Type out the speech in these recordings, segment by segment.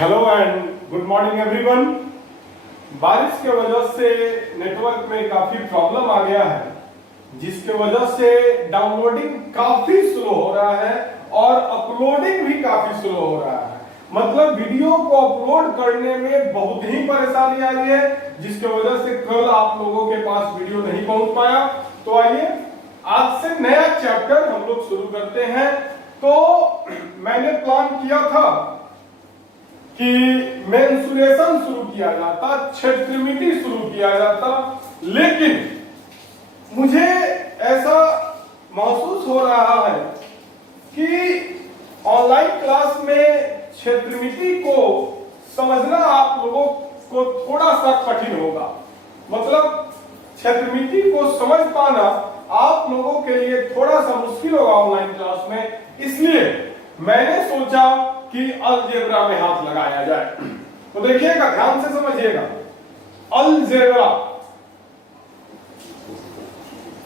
Hello and good morning everyone. बारिश के वजह से नेटवर्क में काफी प्रॉब्लम आ गया है, जिसके वजह से डाउनलोडिंग काफी स्लो हो रहा है और अपलोडिंग भी काफी स्लो हो रहा है। मतलब वीडियो को अपलोड करने में बहुत ही परेशानी आ रही है, जिसके वजह से कल आप लोगों के पास वीडियो नहीं पहुंच पाया। तो आइए आज से नया चैप्टर हम लोग शुरू करते हैं। तो मैंने प्लान किया था कि मेंसुरेशन शुरू किया जाता, क्षेत्रमिति शुरू किया जाता, लेकिन मुझे ऐसा महसूस हो रहा है कि ऑनलाइन क्लास में क्षेत्रमिति को समझना आप लोगों को थोड़ा सा कठिन होगा। मतलब क्षेत्रमिति को समझ पाना आप लोगों के लिए थोड़ा सा मुश्किल होगा ऑनलाइन क्लास में। इसलिए मैंने सोचा कि अलजेब्रा में हाथ लगाया जाए। तो देखिएगा, ध्यान से समझिएगा। अलजेब्रा,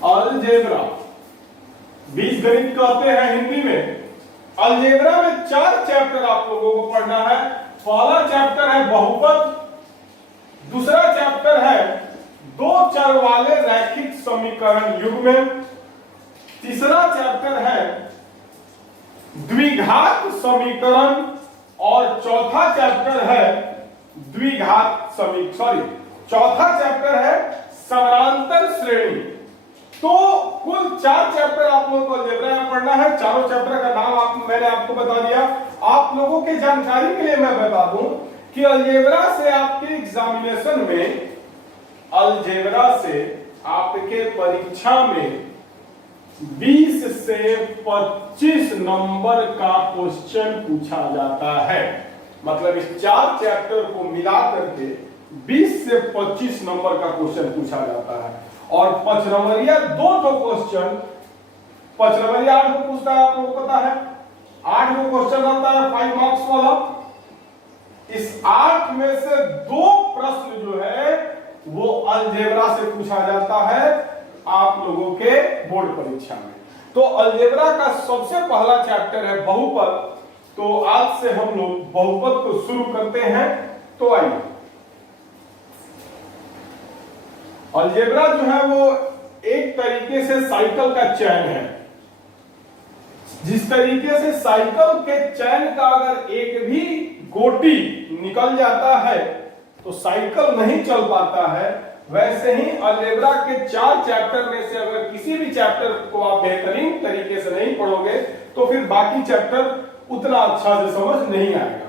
अलजेब्रा बीजगणित कहते हैं हिंदी में। अलजेब्रा में 4 चैप्टर आप लोगों को पढ़ना है। पहला चैप्टर है बहुपद, दूसरा चैप्टर है 2 चर वाले रैखिक समीकरण युग्म, तीसरा चैप्टर है द्विघात समीकरण और चौथा चैप्टर है चौथा चैप्टर है समानांतर श्रेणी। तो कुल 4 चैप्टर आप लोगों को अलजेब्रा में पढ़ना है। चारों चैप्टर का नाम मैंने आपको बता दिया। आप लोगों के जानकारी के लिए मैं बता दूं कि अलजेब्रा से आपके एग्जामिनेशन में, अलजेब्रा से आपके परीक्षा में 20 से 25 नंबर का क्वेश्चन पूछा जाता है। मतलब इस 4 चैप्टर को मिला करके 20 से 25 नंबर का क्वेश्चन पूछा जाता है। और 5 नंबरिया 2 क्वेश्चन, 5 नंबरिया 8 को पूछता है, आप लोगों को पता है। 8 क्वेश्चन आता है 5 मार्क्स वाला। इस 8 में से 2 प्रश्न जो है वो अलजेब्रा से पूछा जाता है आप लोगों के बोर्ड परीक्षा में। तो अलजेब्रा का सबसे पहला चैप्टर है बहुपद। तो आज से हम लोग बहुपद को शुरू करते हैं। तो आइए, अलजेब्रा जो है वो एक तरीके से साइकिल का चैन है। जिस तरीके से साइकिल के चैन का अगर एक भी गोटी निकल जाता है तो साइकिल नहीं चल पाता है, वैसे ही अलजेब्रा के 4 चैप्टर में से अगर किसी भी चैप्टर को आप बेहतरीन तरीके से नहीं पढ़ोगे तो फिर बाकी चैप्टर उतना अच्छा से समझ नहीं आएगा।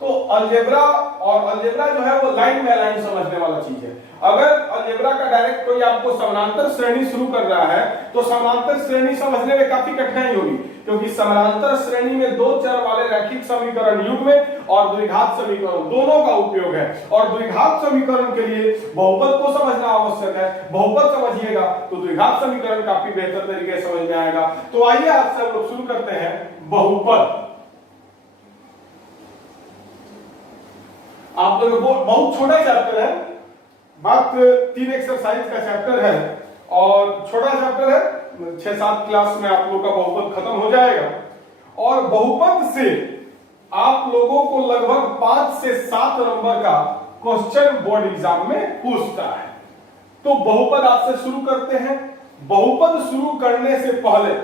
तो अलजेब्रा जो है वो लाइन बाय लाइन समझने वाला चीज है। अगर अलजेब्रा का डायरेक्ट कोई आपको समानांतर श्रेणी शुरू कर रहा है तो समानांतर श्रेणी समझने में काफी कठिनाई होगी, क्योंकि समानांतर श्रेणी में 2 चर वाले रैखिक समीकरण युग्म और द्विघात समीकरण दोनों का उपयोग है। और द्विघात समीकरण के लिए बहुपद को समझना आवश्यक है। बहुपद समझिएगा तो द्विघात समीकरण काफी बेहतर तरीके से समझ में आएगा। तो आइए आज से हम लोग शुरू करते हैं बहुपद। आप लोग बहुत छोटा चैप्टर है, मात्र 3 एक्सरसाइज का चैप्टर है और छोटा चैप्टर है। 6-7 क्लास में आप लोग का बहुपद खत्म हो जाएगा। और बहुपद से आप लोगों को लगभग 5 से 7 नंबर का क्वेश्चन बोर्ड एग्जाम में पूछता है। तो बहुपद आज से शुरू करते हैं। बहुपद शुरू करने से पहले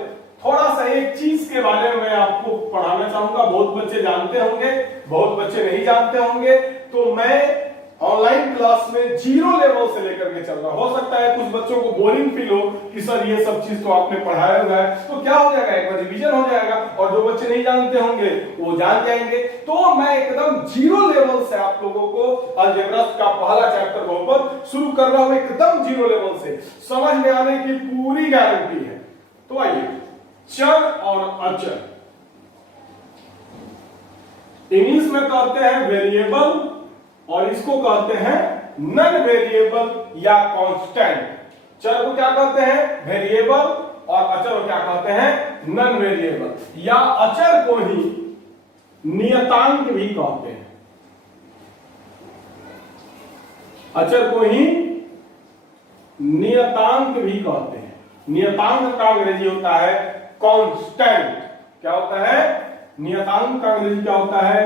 थोड़ा सा एक चीज के बारे में मैं आपको पढ़ाना चाहूंगा। बहुत बच्चे जानते होंगे, बहुत बच्चे नहीं जानते होंगे। तो मैं ऑनलाइन क्लास में 0 लेवल से लेकर के चल रहा। हो सकता है कुछ बच्चों को बोरिंग फील हो कि सर ये सब चीज तो आपने पढ़ाया हुआ है, तो क्या हो जाएगा, एक बार रिवीजन हो जाएगा और जो बच्चे नहीं जानते होंगे वो जान जाएंगे। तो मैं एकदम 0 लेवल से आप लोगों को अलजेब्रा का पहला चैप्टर बहुपद शुरू कर रहा हूं। एकदम 0 लेवल से समझ में आने की पूरी गारंटी है। तो आइए, चर और अचर इंग्लिश में कहते हैं वेरिएबल और इसको कहते हैं नॉन वेरिएबल या कांस्टेंट। चर को क्या कहते हैं, वेरिएबल, और अचर को क्या कहते हैं, नॉन वेरिएबल। या अचर को ही नियतांक भी कहते हैं। अचर को ही नियतांक भी कहते हैं। नियतांक का अंग्रेजी होता है कांस्टेंट। क्या होता है, नियतांक का अंग्रेजी क्या होता है,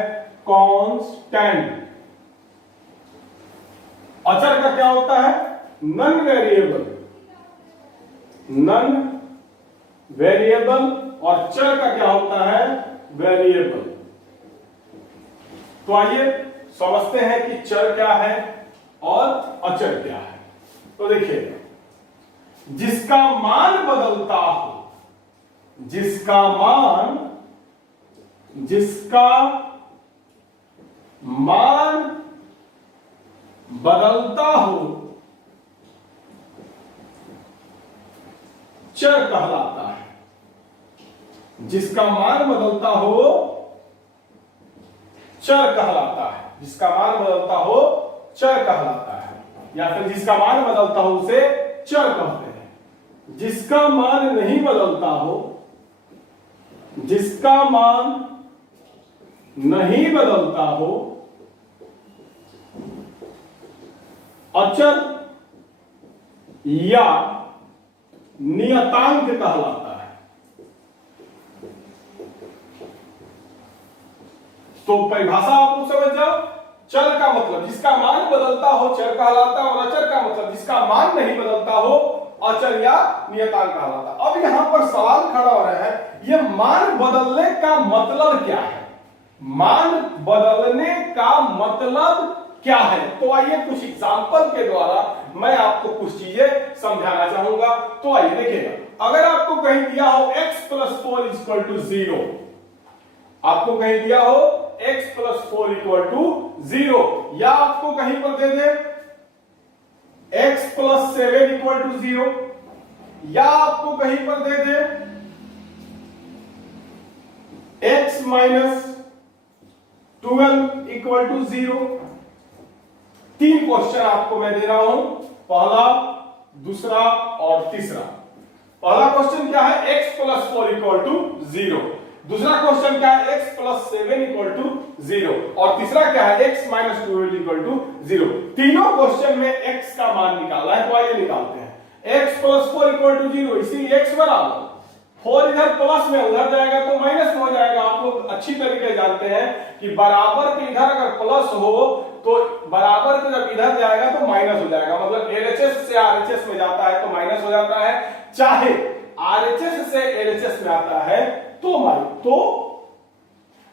कांस्टेंट। अचर का क्या होता है? Non variable. नॉन वेरिएबल और चर का क्या होता है? वेरिएबल। तो आइए समझते हैं कि चर क्या है और अचर क्या है। तो देखिए, जिसका मान बदलता हो, जिसका मान बदलता हो, चर कहलाता है। जिसका मान बदलता हो, चर कहलाता है। जिसका मान बदलता हो, चर कहलाता है, या फिर जिसका मान बदलता हो उसे चर कहते हैं। जिसका मान नहीं बदलता हो, जिसका मान नहीं बदलता हो, अचर या नियतांक कहलाता है। तो परिभाषा आप लोग समझ जाओ। चर का मतलब जिसका मान बदलता हो चर कहलाता है, और अचर का मतलब जिसका मान नहीं बदलता हो अचर या नियतांक कहलाता। अब यहां पर सवाल खड़ा हो रहा है, यह मान बदलने का मतलब क्या है? मान बदलने का मतलब क्या है? तो आइए कुछ एग्जांपल के द्वारा मैं आपको कुछ चीजें समझाना चाहूंगा। तो आइए देखिएगा, अगर आपको कहीं दिया हो x + 4 = 0, आपको कहीं दिया हो x + 4 = 0, या आपको कहीं पर दे दे x + 7 = 0, या आपको कहीं पर दे दे x - 12 = 0। तीन क्वेश्चन आपको मैं दे रहा हूं, पहला, दूसरा और तीसरा। पहला क्वेश्चन क्या है? x + 4 = 0। दूसरा क्वेश्चन क्या है? x + 7 = 0। और तीसरा क्या है? x - 12 = 0। तीनों क्वेश्चन में x का मान निकालना है। तो आइए निकालते हैं। x + 4 = 0, इसीलिए x बराबर 4 इधर प्लस में उधर जाएगा तो माइनस में हो जाएगा। आप लोग अच्छी तरीके से जानते हैं कि बराबर के इधर अगर प्लस हो तो बराबर के जब इधर जाएगा तो माइनस हो जाएगा। मतलब एलएचएस से आरएचएस में जाता है तो माइनस हो जाता है, चाहे आरएचएस से एलएचएस में आता है तो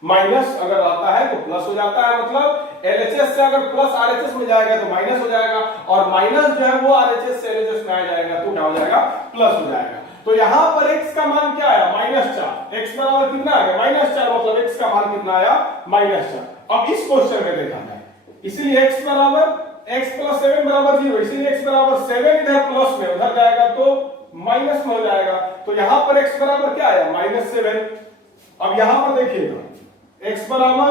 माइनस अगर आता है तो प्लस हो जाता है। मतलब एलएचएस से अगर प्लस आरएचएस में जाएगा तो माइनस हो जाएगा, और माइनस जो है वो आरएचएस से एलएचएस में आ जाएगा तो क्या हो जाएगा? प्लस हो जाएगा। तो यहां पर x का मान क्या आया? -4। x बराबर कितना आ गया? -4। मतलब x का मान कितना आया? -4। अब इस क्वेश्चन में देखा जाए, इसलिए x + 7 = 0, इसीलिए x बराबर 7 इधर प्लस में उधर जाएगा तो माइनस में हो जाएगा। तो यहां पर x बराबर क्या आया? -7। अब यहां पर देखिएगा, x बराबर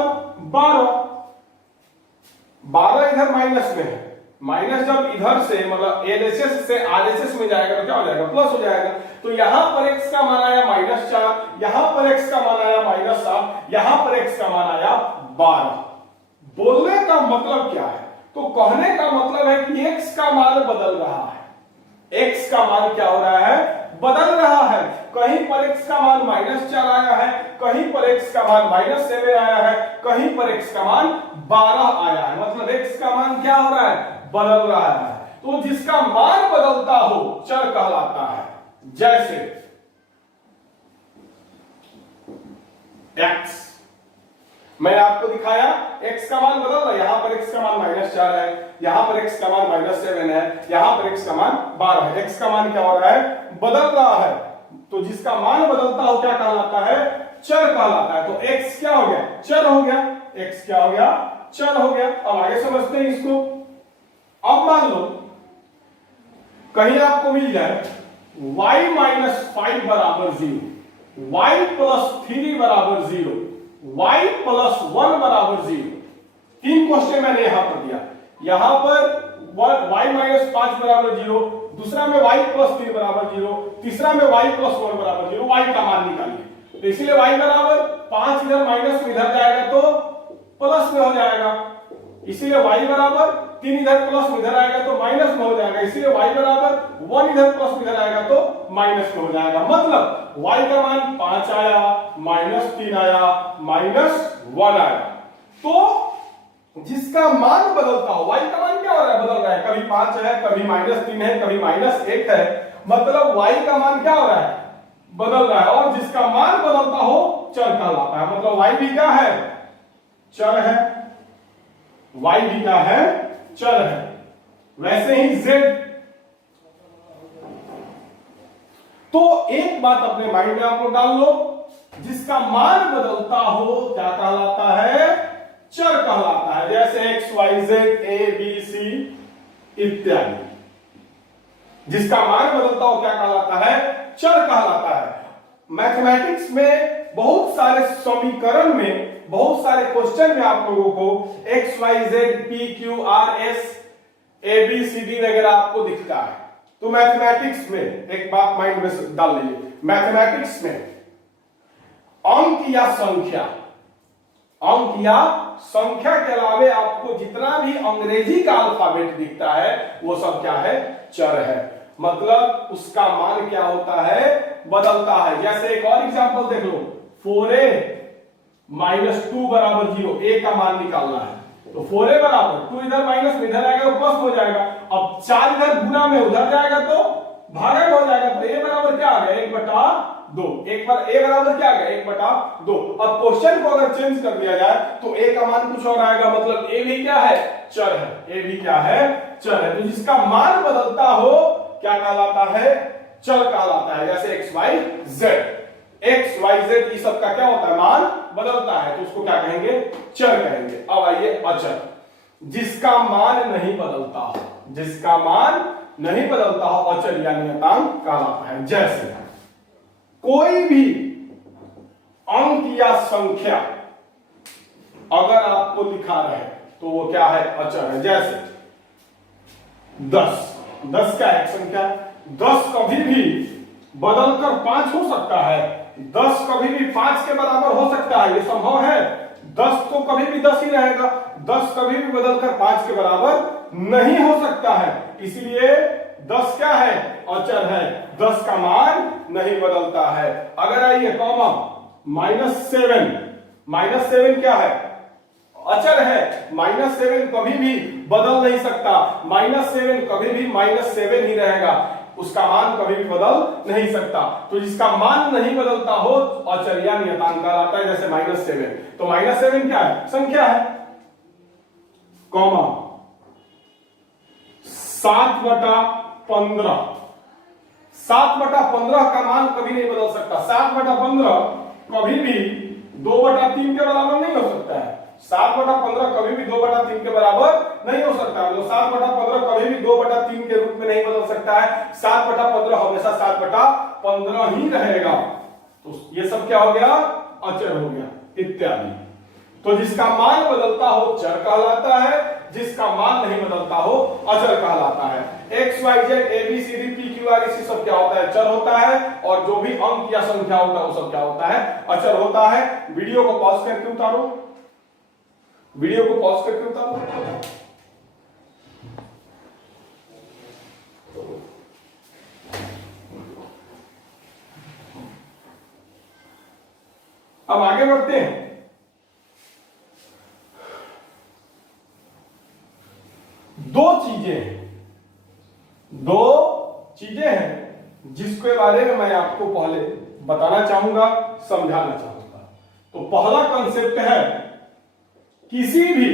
12 इधर माइनस में है। माइनस जब इधर से मतलब एलएचएस से आरएचएस में जाएगा तो क्या हो जाएगा? प्लस हो जाएगा। तो यहां पर x का मान आया -4, यहां पर x का मान आया -7, यहां पर x का मान आया 12। बोलने का मतलब क्या है? तो कहने का मतलब है कि x का मान बदल रहा है। x का मान क्या हो रहा है? बदल रहा है। कहीं पर x का मान -4 आया है, कहीं पर x का मान -7 आया है, कहीं पर x का मान 12 आया है। मतलब x का मान क्या हो रहा है? बदल रहा है। तो जिसका मान बदलता हो चर कहलाता है। जैसे x, मैं आपको दिखाया x का मान बदल रहा है। यहां पर x का मान -4 है, यहां पर x का मान -7 है, यहां पर x का मान 12 है। x का मान क्या हो रहा है? बदल रहा है। तो जिसका मान बदलता हो क्या कहलाता है? चर कहलाता है। तो x क्या हो गया? चर हो गया। x क्या हो गया? चर हो गया। अब आगे समझते हैं इसको। अब मान लो कहीं आपको मिल जाए y - 5 = 0, y + 3 = 0, y + 1 = 0। तीन क्वेश्चन मैंने यहां पर दिया। यहां पर y - 5 = 0, दूसरा में y + 3 = 0, तीसरा में y + 1 = 0। y का मान निकालिए। तो इसलिए y बराबर 5 इधर माइनस में इधर जाएगा तो प्लस में हो जाएगा, इसीलिए y बराबर 3 इधर प्लस में इधर आएगा तो माइनस में हो जाएगा, इसीलिए y बराबर 1 इधर प्लस में इधर आएगा तो माइनस में हो जाएगा। मतलब y का मान 5 आया, -3 आया, -1 आया। तो जिसका मान बदलता हो, y का मान क्या हो रहा है, बदल रहा है, कभी 5 है, कभी -3 है, कभी -1 है, मतलब y का मान क्या हो रहा है, बदल रहा है। और जिसका मान बदलता हो चर कहलाता है, मतलब y भी क्या है, चर है, y भी क्या है, चर है। वैसे ही z, तो एक बात अपने माइंड में आप लोग डाल लो, जिसका मान बदलता हो क्या कहलाता है, चर कहलाता है। जैसे x y z a b c इत्यादि, जिसका मान बदलता हो क्या कहलाता है, चर कहलाता है। मैथमेटिक्स में बहुत सारे समीकरण में, बहुत सारे क्वेश्चन में आप लोगों को x y z p q r s a b c d वगैरह आपको दिखता है। तो मैथमेटिक्स में एक बात माइंड में डाल लीजिए, मैथमेटिक्स में अंक या संख्या, अंक या संख्या के अलावे आपको जितना भी अंग्रेजी का अल्फाबेट दिखता है वो सब क्या है, चर है। मतलब उसका मान क्या होता है, बदलता है। जैसे एक और एग्जांपल देख लो, 4a - 2 = 0, a का मान निकालना है। तो 4a बराबर 2 इधर माइनस में इधर आएगा तो प्लस हो जाएगा। अब 4 इधर गुना में उधर जाएगा तो भागक हो जाएगा। तो a बराबर क्या आ गया, 1/2। एक बार a बराबर क्या आ गया, 1/2। अब क्वेश्चन को अगर चेंज कर दिया जाए तो a का मान कुछ और आएगा, मतलब a भी क्या है, चर है, a भी क्या है, चर है। तो जिसका मान बदलता हो क्या कहलाता है, चर कहलाता है। जैसे x y z ये सब का क्या होता है, मान बदलता है, तो उसको क्या कहेंगे, चर कहेंगे। अब आइए अचर, जिसका मान नहीं बदलता हो, जिसका मान नहीं बदलता हो अचर या नियतांक कहलाता है। जैसे कोई भी अंक या संख्या अगर आपको लिखा रहे तो वो क्या है, अचर है। जैसे 10 क्या है, एक संख्या। 10 कभी भी बदलकर 5 हो सकता है, 10 कभी भी 5 के बराबर हो सकता है, ये संभव है। 10 तो कभी भी 10 ही रहेगा, 10 कभी भी बदलकर 5 के बराबर नहीं हो सकता है। इसलिए 10 क्या है, अचर है, 10 का मान नहीं बदलता है। अगर आइए कॉमा -7 क्या है, अचर है। -7 कभी भी बदल नहीं सकता, -7 कभी भी -7 ही रहेगा, उसका मान कभी भी बदल नहीं सकता। तो जिसका मान नहीं बदलता हो अचर या नियतांक कहलाता है। जैसे -7, तो -7 क्या है, संख्या है। कॉमा 7/15, 7/15 का मान कभी नहीं बदल सकता। 7/15 कभी भी 2/3 के बराबर नहीं हो सकता है। 7/15 कभी भी 2/3 के बराबर नहीं हो सकता है। तो 7/15 कभी भी 2/3 के रूप में नहीं बदल सकता है। 7/15 हमेशा 7/15 ही रहेगा। तो ये सब क्या हो गया, अचर हो गया इत्यादि। तो जिसका मान बदलता हो चर कहलाता है, जिसका मान नहीं बदलता हो अचर कहलाता है। x y z a b c d p q r s सब क्या होता है, चर होता है। और जो भी अंक या संख्या होता है वो सब क्या होता है, अचर होता है। वीडियो को पॉज करके उतारो, वीडियो को पॉज करके उतारो। अब आगे बढ़ते हैं। दो चीजें हैं जिसके बारे में मैं आपको पहले बताना चाहूंगा, समझाना चाहूंगा। तो पहला कंसेप्ट है, किसी भी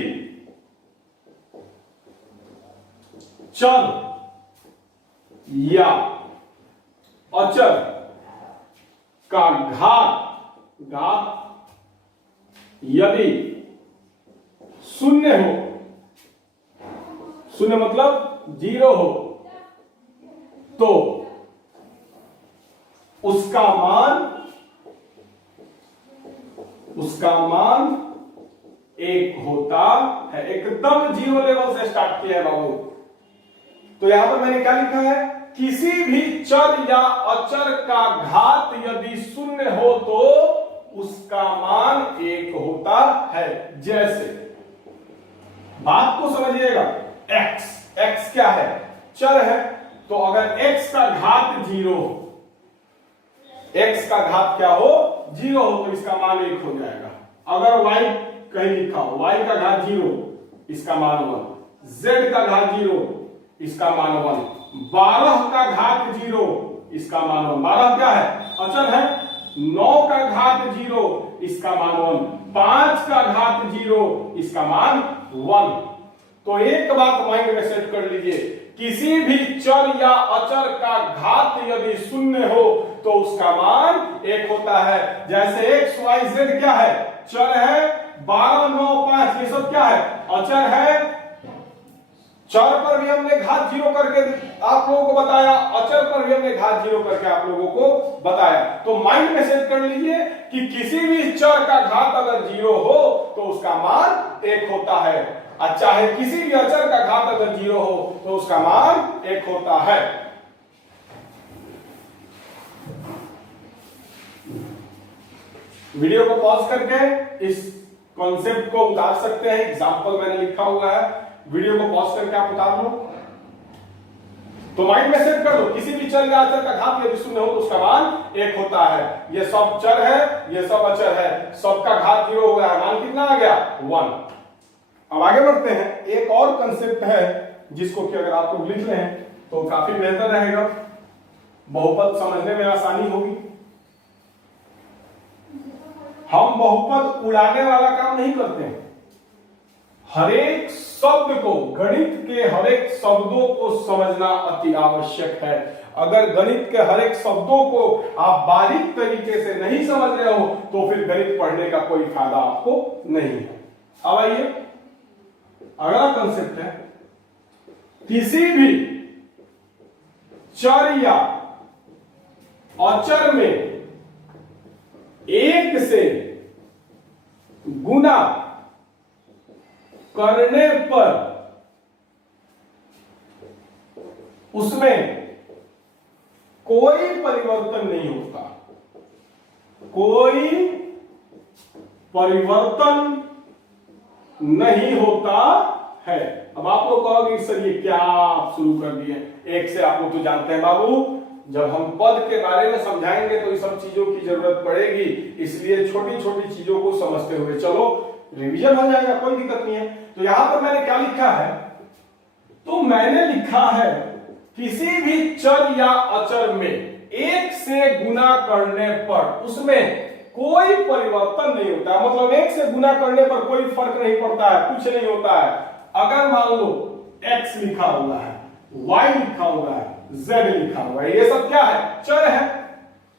चर या अचर का घात यदि शून्य हो, शून्य मतलब 0 हो, तो उसका मान 1 होता है। एकदम 0 लेवल से स्टार्ट किया है बाबू। तो यहां पर मैंने क्या लिखा है, किसी भी चर या अचर का घात यदि शून्य हो तो उसका मान 1 होता है। जैसे बात को समझिएगा, x क्या है, चर है। तो अगर x का घात 0 हो, x का घात क्या हो, 0 हो, तो इसका मान 1 हो जाएगा। अगर y कहीं लिखा हो, y का घात 0 इसका मान 1, z का घात 0 इसका मान 1, 12 का घात 0 इसका मान 1, 12 क्या है अचर है, 9 का घात 0 इसका मान 1, 5 का घात 0 इसका मान 1। तो एक बात माइंड में सेट कर लीजिए, किसी भी चर या अचर का घात यदि शून्य हो तो उसका मान 1 होता है। जैसे x y z क्या है, चर है, 12 9 5 ये सब क्या है अचर है। चर पर भी हमने घात 0 करके आप लोगों को बताया, अचर पर भी हमने घात 0 करके आप लोगों को बताया। तो माइंड में सेट कर लीजिए कि किसी भी चर का घात अगर 0 हो तो उसका मान 1 होता है, और चाहे किसी भी अचर का घात अगर 0 हो तो उसका मान 1 होता है। वीडियो को पॉज करके इस कॉन्सेप्ट को उतार सकते हैं, एग्जांपल मैंने लिखा हुआ है, वीडियो को पॉज करके आप उतार लो। तो माइंड में सेट कर लो, किसी भी चर या अचर का घात यदि शून्य हो तो उसका मान 1 होता है। ये सब चर है, ये सब अचर है, सबका घात 0 हो गया है, मान कितना आ गया 1। अब आगे बढ़ते हैं, एक और कंसेप्ट है जिसको कि अगर आप लोग लिख लें तो काफी बेहतर रहेगा, बहुपद समझने में आसानी होगी। हम बहुपद उड़ाने वाला काम नहीं करते हैं, हरेक शब्द को, गणित के हरेक शब्दों को समझना अति आवश्यक है। अगर गणित के हरेक शब्दों को आप बारीक तरीके से नहीं समझ रहे हो तो फिर गणित पढ़ने का कोई फायदा आपको नहीं है। अब आइए अगला कंसेप्ट है, किसी भी चर या अचर में 1 से गुना करने पर उसमें कोई परिवर्तन नहीं होता, कोई परिवर्तन नहीं होता है। अब आप लोग कहोगे सर ये क्या आप शुरू कर दिए, एक से आप लोग तो जानते हैं बाबू, जब हम पद के बारे में समझाएंगे तो इन सब चीजों की जरूरत पड़ेगी, इसलिए छोटी छोटी चीजों को समझते हुए चलो, रिवीजन हो जाएगा, कोई दिक्कत नहीं है। तो यहां पर मैंने क्या लिखा है, तो मैंने लिखा है किसी भी चर या अचर में 1 से गुना करने पर उसमें कोई परिवर्तन नहीं होता, मतलब 1 से गुना करने पर कोई फर्क नहीं पड़ता है, कुछ नहीं होता है। अगर मान लो x लिखा हुआ है, y लिखा हुआ है, z लिखा हुआ है, ये सब क्या है चर है,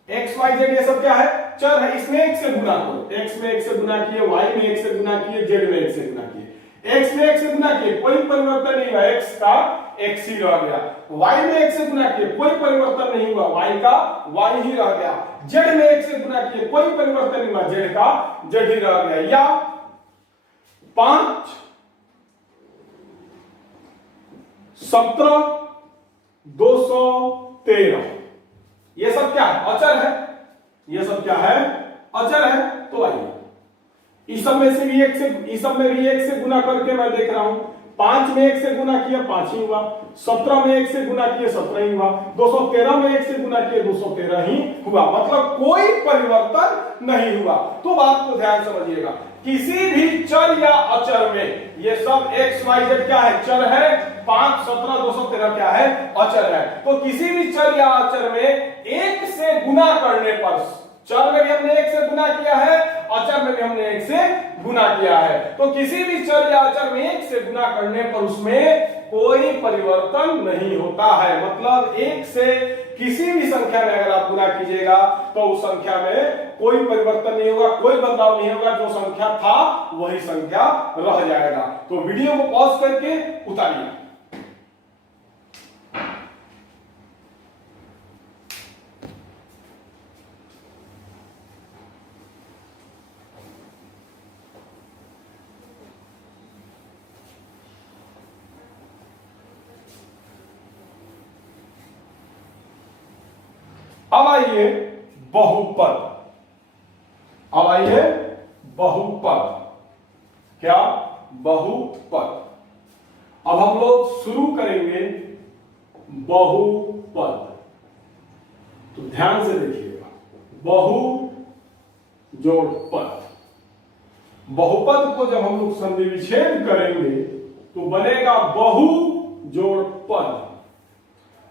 x y z ये सब क्या है चर है। इसमें 1 से गुना करो, x में 1 से गुना किए, y में 1 से गुना किए, z में 1 से गुना किए, x में 1 से गुना किए कोई परिवर्तन नहीं हुआ, x का x ही रह गया, y में 1 से गुना किए कोई परिवर्तन नहीं हुआ, y का y ही रह गया, z में 1 से गुना किए कोई परिवर्तन नहीं हुआ, z का z ही रह गया। या 5 17 213 ये सब क्या है अचर है, ये सब क्या है अचर है। तो आइए इस सब में से भी 1 से, इस सब में भी 1 से गुना करके मैं देख रहा हूं, 5 में 1 से गुना किया 5 ही हुआ, 17 में 1 से गुना किया 17 ही हुआ, 213 में 1 से गुना किया 213 ही हुआ, मतलब कोई परिवर्तन नहीं हुआ। तो बात को ध्यान समझिएगा, किसी भी चर या अचर में ये सब x y z क्या है चर है, 5 17 213 क्या है अचर है। तो किसी भी चर या अचर में 1 से गुना करने पर, चर में भी हमने 1 से गुना किया है, अचर में भी हमने 1 से गुना किया है, तो किसी भी चर या अचर में 1 से गुना करने पर उसमें कोई परिवर्तन नहीं होता है। मतलब 1 से किसी भी संख्या में अगर आप गुना कीजिएगा तो उस संख्या में कोई परिवर्तन नहीं होगा, कोई बदलाव नहीं होगा, जो संख्या था वही संख्या रह जाएगा। तो वीडियो को पॉज करके उतारिए। अब आइए बहुपद, अब आइए बहुपद, क्या बहुपद। अब हम लोग शुरू करेंगे बहुपद, तो ध्यान से देखिएगा, बहु जोड़ पद। बहुपद को जब हम लोग संधि विच्छेद करेंगे तो बनेगा बहु जोड़ पद।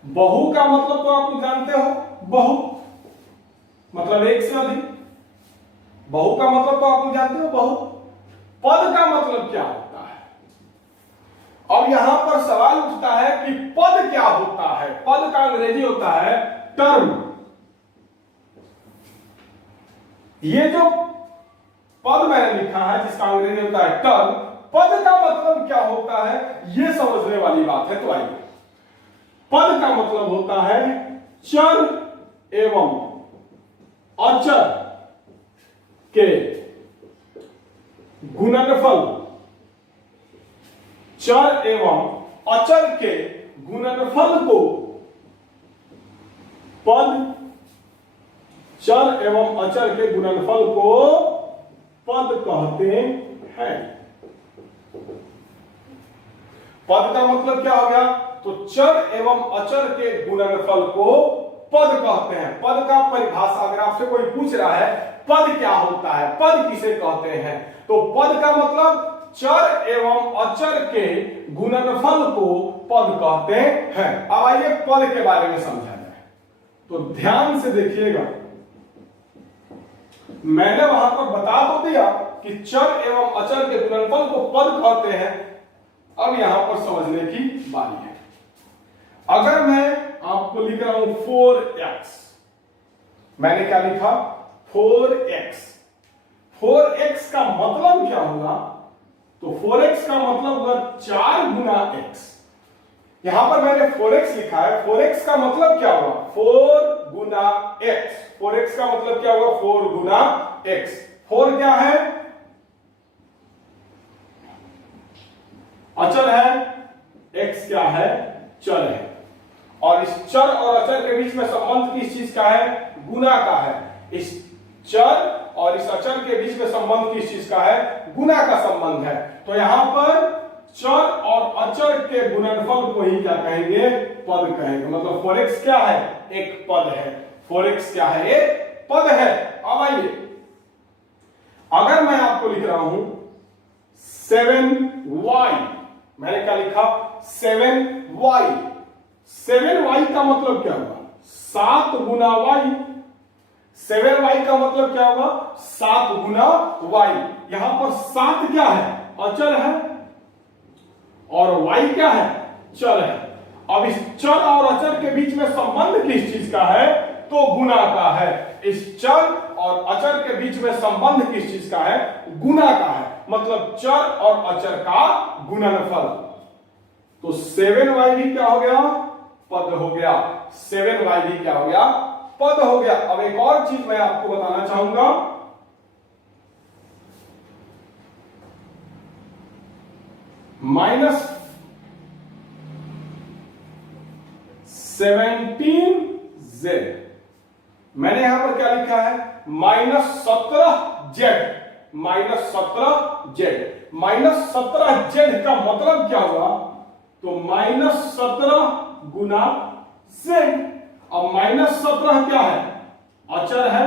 बहु का मतलब तो आप जानते हो, बहु मतलब एक से अधिक। बहु का मतलब तो आप जानते हो, बहु। पद का मतलब क्या होता है? अब यहां पर सवाल उठता है कि पद क्या होता है। पद का अंग्रेजी होता है टर्म। ये जो पद मैंने लिखा है जिसका अंग्रेजी होता है टर्म, पद का मतलब क्या होता है यह समझने वाली बात है। तो आइए, पद का मतलब होता है चर एवं अचर के गुणनफल। चर एवं अचर के गुणनफल को पद, चर एवं अचर के गुणनफल को पद कहते हैं। पद का मतलब क्या हो गया? तो चर एवं अचर के गुणनफल को पद कहते हैं। पद का परिभाषा अगर आपसे कोई पूछ रहा है पद क्या होता है, पद किसे कहते हैं, तो पद का मतलब चर एवं अचर के गुणनफल को पद कहते हैं। अब आइए पद के बारे में समझा जाए। तो ध्यान से देखिएगा, मैंने वहां पर बता तो दिया कि चर एवं अचर के गुणनफल को पद कहते हैं। अब यहां पर समझने की बारी है। अगर मैं आपको लिख रहा हूं 4x, मैंने क्या लिखा? 4x। 4x का मतलब क्या होगा? तो 4x का मतलब होगा 4 गुना x। यहां पर मैंने 4x लिखा है, 4x का मतलब क्या होगा? 4 गुना x। 4x का मतलब क्या होगा? 4 गुना x। 4 क्या है? अचर है। x क्या है? चर है। और इस चर और अचर के बीच में संबंध किस चीज का है? गुना का है। इस चर और इस अचर के बीच में संबंध किस चीज का है? गुना का संबंध है। तो यहां पर चर और अचर के गुणनफल को ही क्या कहेंगे? पद कहेंगे। मतलब 4x क्या है? एक पद है। 4x क्या है? एक पद है। अब आइए, अगर मैं आपको लिख रहा हूं 7y, मैंने क्या लिखा? 7y। 7y का मतलब क्या होगा? 7 गुना y। 7y का मतलब क्या होगा? 7 गुना y। यहां पर 7 क्या है? अचर है और y क्या है? चर है। अब इस चर और अचर के बीच में संबंध किस चीज का है? तो गुना का है। इस चर और अचर के बीच में संबंध किस चीज का है? गुना का है। मतलब चर और अचर का गुणनफल। तो 7y भी क्या हो गया? पद हो गया। 7y भी क्या हो गया? पद हो गया। अब एक और चीज मैं आपको बताना चाहूंगा। -17z, मैंने यहां पर क्या लिखा है? -17z। -17z। -17z का मतलब क्या हुआ? तो -17 गुना z। अब -17 क्या है? अचर है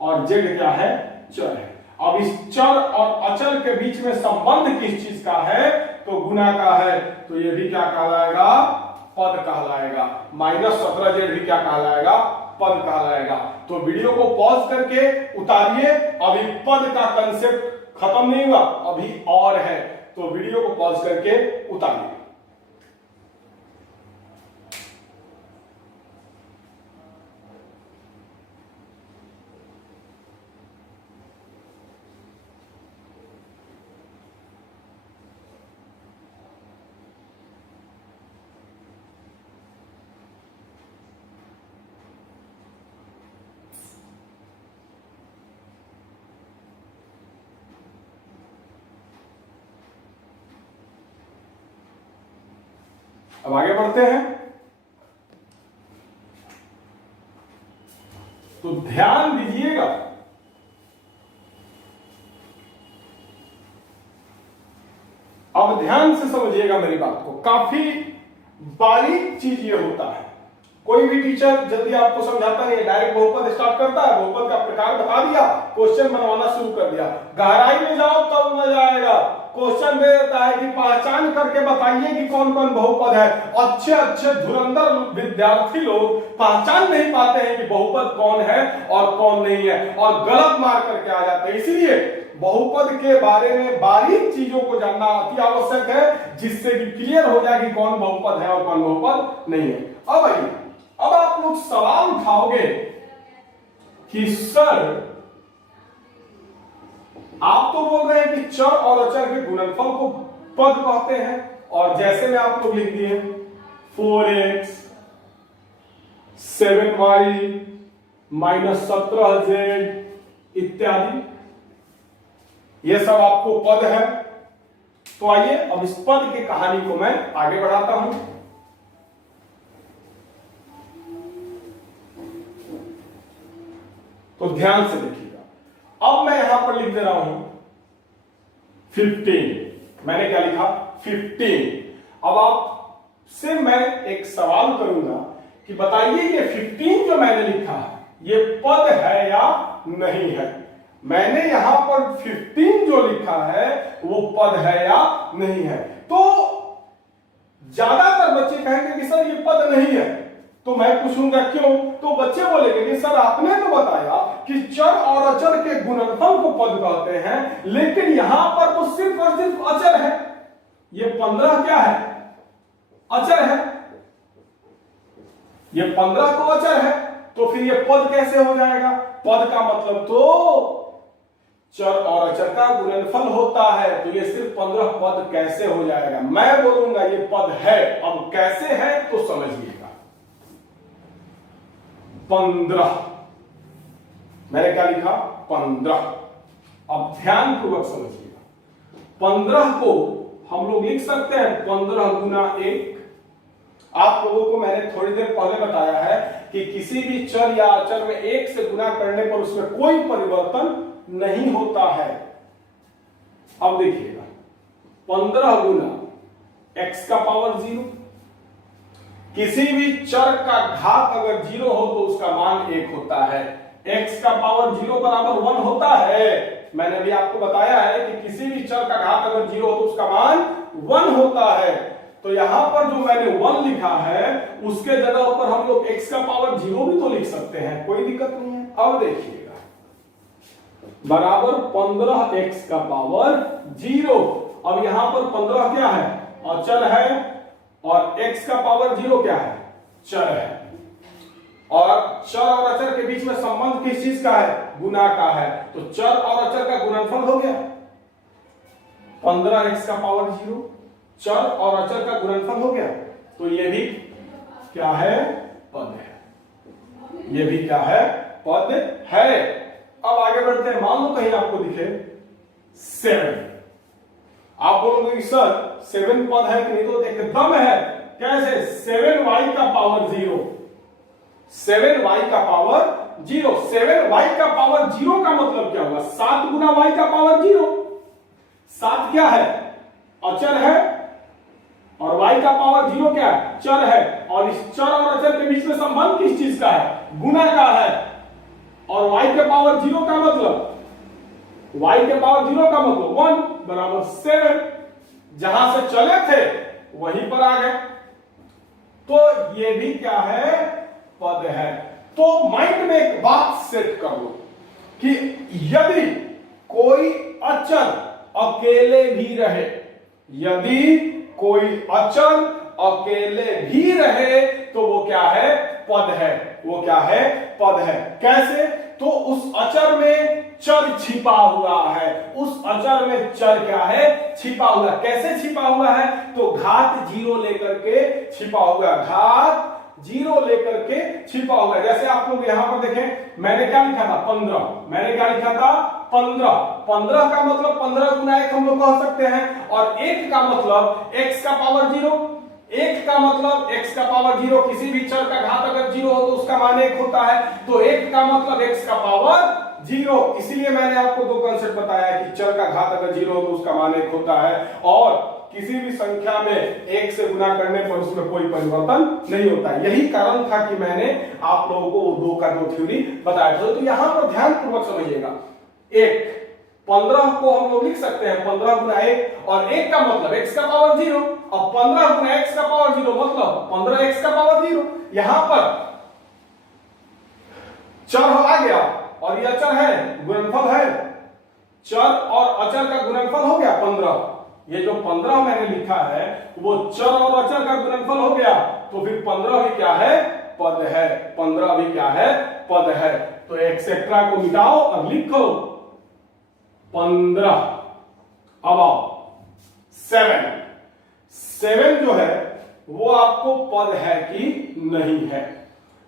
और z क्या है? चर है। अब इस चर और अचर के बीच में संबंध किस चीज का है? तो गुना का है। तो ये भी क्या कहलाएगा? पद कहलाएगा। -17z भी क्या कहलाएगा? पद कहलाएगा। तो वीडियो को पॉज करके उतारिए, अभी पद का कंसेप्ट खत्म नहीं हुआ, अभी और है। तो वीडियो को पॉज करके उतारिए। अब आगे बढ़ते हैं। तो ध्यान दीजिएगा, अब ध्यान से समझिएगा मेरी बात को। काफी बारीक चीज ये होता है। कोई भी टीचर जल्दी आपको समझाता नहीं है, डायरेक्ट बहुपद स्टार्ट करता है, बहुपद का प्रकार बता दिया, क्वेश्चन बनवाना शुरू कर दिया। गहराई में जाओ तब मजा आएगा। क्वेश्चन दे देता है कि पहचान करके बताइए कि कौन कौन बहुपद है। अच्छे अच्छे धुरंधर विद्यार्थी लोग पहचान नहीं पाते हैं कि बहुपद कौन है और कौन नहीं है, और गलत मार करके आ जाते हैं। इसीलिए बहुपद के बारे में बारीक चीजों को जानना अति आवश्यक है, जिससे कि क्लियर हो जाए कि कौन बहुपद है और कौन बहुपद नहीं है। अब आइए, अब आप लोग सवाल उठाओगे कि सर आप तो बोल रहे हैं कि चर और अचर के गुणनफल को पद कहते हैं, और जैसे में आप लोग लिख दिए 4x 7y माइनस 17z इत्यादि, ये सब आपको पद है। तो आइए अब इस पद की कहानी को मैं आगे बढ़ाता हूं। तो ध्यान से देखिएगा, अब मैं यहां पर लिख दे रहा हूं 15। मैंने क्या लिखा? 15। अब आपसे मैं एक सवाल करूंगा कि बताइए ये 15 जो मैंने लिखा है ये पद है या नहीं है। मैंने यहां पर 15 जो लिखा है वो पद है या नहीं है। तो ज्यादातर बच्चे कहेंगे कि सर ये पद नहीं है। तो मैं पूछूंगा क्यों? तो बच्चे बोलेंगे कि सर आपने तो बताया कि चर और अचर के गुणनफल को पद कहते हैं, लेकिन यहां पर तो सिर्फ और सिर्फ अचर है। ये 15 क्या है? अचर है। ये 15 तो अचर है, तो फिर ये पद कैसे हो जाएगा? पद का मतलब तो चर और अचर का गुणनफल होता है, तो ये सिर्फ 15 पद कैसे हो जाएगा? मैं बोलूंगा ये पद है। अब कैसे है तो समझिएगा। 15, मैंने क्या लिखा? 15। अब ध्यान पूर्वक समझिएगा। 15 को हम लोग लिख सकते हैं 15 गुना 1। आप लोगों को मैंने थोड़ी देर पहले बताया है कि किसी भी चर या अचर में 1 से गुना करने पर उसमें कोई परिवर्तन नहीं होता है। अब देखिएगा, 15 गुना x का पावर 0। किसी भी चर का घात अगर 0 हो तो उसका मान 1 होता है। x का पावर 0 बराबर 1 होता है। मैंने भी आपको बताया है कि किसी भी चर का घात अगर 0 हो तो उसका मान 1 होता है। तो यहां पर जो मैंने 1 लिखा है उसके जगह पर हम लोग x का पावर 0 भी तो लिख सकते हैं, कोई दिक्कत नहीं है। अब देखिएगा, बराबर 15x का पावर 0। अब यहां पर 15 क्या है? अचर है, और x का पावर 0 क्या है? चर है। और चर और अचर के बीच में संबंध किस चीज का है? गुना का है। तो चर और अचर का गुणनफल हो गया 15x का पावर 0, चर और अचर का गुणनफल हो गया। तो ये भी क्या है? पद है। ये भी क्या है? पद है। अब आगे बढ़ते हैं। मान लो कहीं आपको दिखे 7। आप बोलोगे कि सर 7 पद है कि नहीं? तो एकदम है। कैसे? 7y का पावर 0। 7y का पावर 0। 7y का पावर 0 का मतलब क्या होगा? 7 गुना y का पावर 0। 7 क्या है? अचर है, और y का पावर 0 क्या है? चर है। और इस चर और अचर के बीच में संबंध किस चीज का है? गुना का है। और y के पावर 0 का मतलब, y के पावर 0 का मतलब 1 बराबर 7। जहां से चले थे वहीं पर आ गए। तो ये भी क्या है? पद है। तो माइंड में एक बात सेट कर लो कि यदि कोई अचर अकेले भी रहे, यदि कोई अचर अकेले भी रहे तो वो क्या है? पद है। वो क्या है? पद है। कैसे? तो उस अचर में चर छिपा हुआ है। उस अचर में चर क्या है? छिपा हुआ। कैसे छिपा हुआ है? तो घात 0 लेकर के छिपा हुआ। घात 0 लेकर के छिपा हुआ। जैसे आप लोग यहां पर देखें, मैंने क्या लिखा था? 15। मैंने क्या लिखा था? 15। 15 का मतलब 15 गुना 1 हम लोग कह सकते हैं। और 1 का मतलब x का पावर 0। 1 का मतलब x का पावर 0। किसी भी चर का घात अगर 0 हो तो उसका मान 1 होता है। तो 1 का मतलब x का पावर 0। इसीलिए मैंने आपको दो कंसेप्ट बताया कि चर का घात अगर 0 हो तो उसका मान 1 होता है, और किसी भी संख्या में एक से गुना करने पर उसमें कोई परिवर्तन नहीं होता। यही कारण था कि मैंने आप लोगों को दो का दो थ्योरी बताया था। तो यहां पर ध्यान पूर्वक समझिएगा, एक 15 को हम लोग लिख सकते हैं 15 गुना 1, और 1 का मतलब x का पावर 0, और 15 गुना x का पावर 0 मतलब 15x का पावर 0। यहां पर चर आ गया और यह अचर है, गुणनफल है, चर और अचर का गुणनफल हो गया 15। ये जो 15 मैंने लिखा है वो चर और अचर का गुणनफल हो गया, तो फिर 15 भी क्या है, पद है। 15 भी क्या है, पद है। तो एक्सेट्रा को मिटाओ और लिखो 15। अब आओ 7 जो है वो आपको पद है कि नहीं है।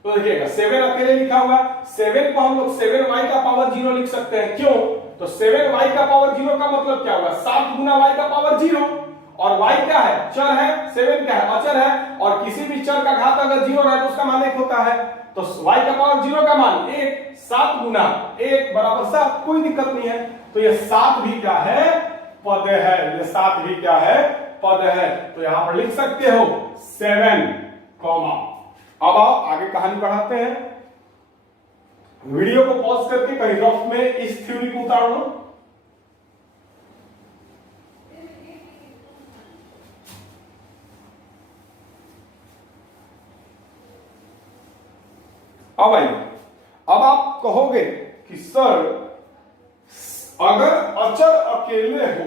तो देखिएगा 7 अकेले लिखा हुआ, 7 को हम लोग 7y का पावर 0 लिख सकते हैं। क्यों? तो 7y का पावर 0 का मतलब क्या होगा, 7 गुना y का पावर 0, और y क्या है, चर है, 7 क्या है, अचर है, और किसी भी चर का घात अगर 0 रहे तो उसका मान 1 होता है। तो y का पावर 0 का मान 1, 7 गुना 1 बराबर 7, कोई दिक्कत नहीं है। तो ये 7 भी क्या है, पद है। ये 7 भी क्या है, पद है। तो यहां पर लिख सकते हो 7 कॉमा। अब आओ आगे कहानी बढ़ाते हैं। वीडियो को पॉज करके कहीं रफ में इस थ्योरी को उतार लो। अब आइए, अब आप कहोगे कि सर अगर अचर अकेले हो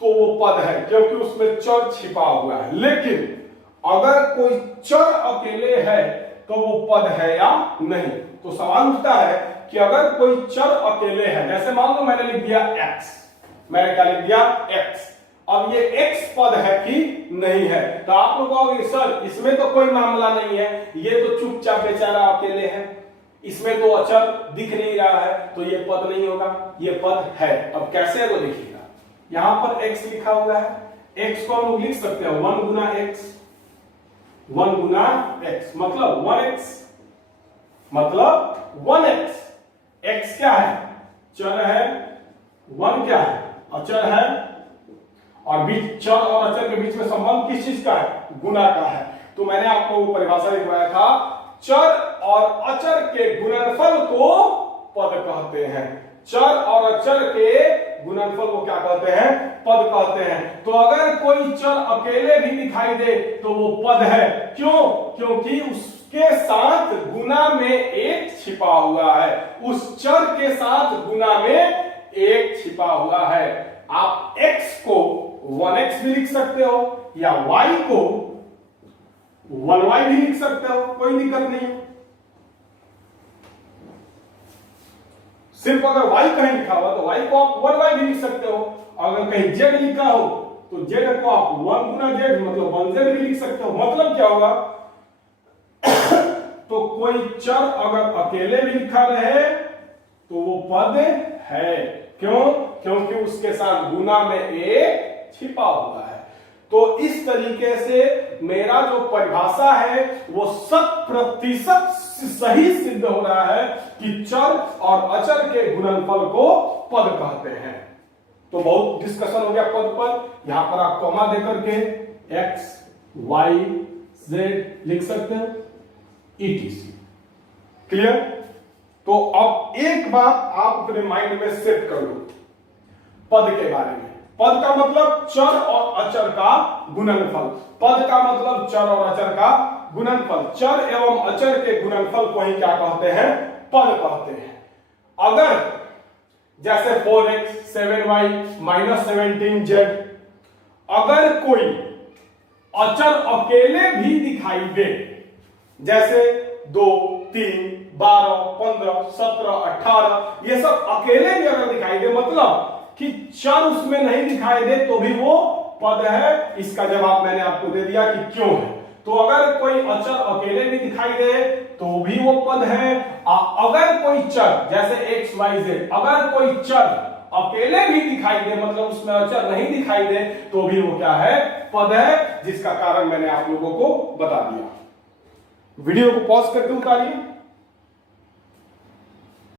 तो वो पद है क्योंकि उसमें चर छिपा हुआ है, लेकिन अगर कोई चर अकेले है तो वो पद है या नहीं। तो सवाल उठता है कि अगर कोई चर अकेले है, जैसे मान लो मैंने लिख दिया x, मैंने क्या लिख दिया x, अब ये x पद है कि नहीं है। तो आप लोग कहोगे सर इसमें तो कोई मामला नहीं है, ये तो चुपचाप बेचारा अकेले है, इसमें तो अचर दिख नहीं रहा है, तो ये पद नहीं होगा, ये पद है। अब कैसे है वो देखिएगा, यहां पर x लिखा हुआ है, x को हम लोग लिख सकते हैं 1 गुना x, 1 गुना x मतलब 1x, मतलब 1x। x क्या है, चर है, 1 क्या है, अचर है, और बीच चर और अचर के बीच में संबंध किस चीज का है, गुना का है। तो मैंने आपको परिभाषा लिखवाया था, चर और अचर के गुणनफल को पद कहते हैं। चर और अचर के गुणनफल को क्या कहते हैं, पद कहते हैं। तो अगर कोई चर अकेले भी दिखाई दे तो वो पद है। क्यों? क्योंकि उसके साथ गुना में एक छिपा हुआ है, उस चर के साथ गुना में एक छिपा हुआ है। आप x को 1x भी लिख सकते हो या y को 1y भी लिख सकते हो, कोई दिक्कत नहीं। सिर्फ अगर y कहीं लिखा हुआ तो y को आप 1y भी लिख सकते हो, अगर कहीं z लिखा हो तो z को आप 1 गुना z मतलब 1z भी लिख सकते हो। मतलब क्या होगा तो कोई चर अगर अकेले भी लिखा रहे तो वो पद है। क्यों? क्योंकि उसके साथ गुना में एक छिपा हुआ है। तो इस तरीके से मेरा जो परिभाषा है वो 100% सही सिद्ध हो रहा है कि चर और अचर के गुणनफल को पद कहते हैं। तो बहुत डिस्कशन हो गया पद पर। यहां पर आप कॉमा देकर के x, y, z लिख सकते हो, etc। क्लियर? तो अब एक बात आप अपने माइंड में सेट कर लो पद के बारे में। पद का मतलब चर और अचर का गुणनफल। पद का मतलब चर और अचर का गुणनफल। चर एवं अचर के गुणनफल को ही क्या कहते हैं, पद कहते हैं। अगर जैसे 4x, 7y, -17z, अगर कोई अचर अकेले भी दिखाई दे, जैसे 2, 3, 12, 15, 17, 18, ये सब अकेले भी अगर दिखाई दे, मतलब कि चर उसमें नहीं दिखाई दे तो भी वो पद है। इसका जवाब मैंने आपको दे दिया कि क्यों है। तो अगर कोई अचर अकेले भी दिखाई दे तो भी वो पद है। अगर कोई चर जैसे x, y, z, अगर कोई चर अकेले भी दिखाई दे मतलब उसमें अचर नहीं दिखाई दे तो भी वो क्या है, पद है, जिसका कारण मैंने आप लोगों को बता दिया। वीडियो को पॉज करके उतारिए।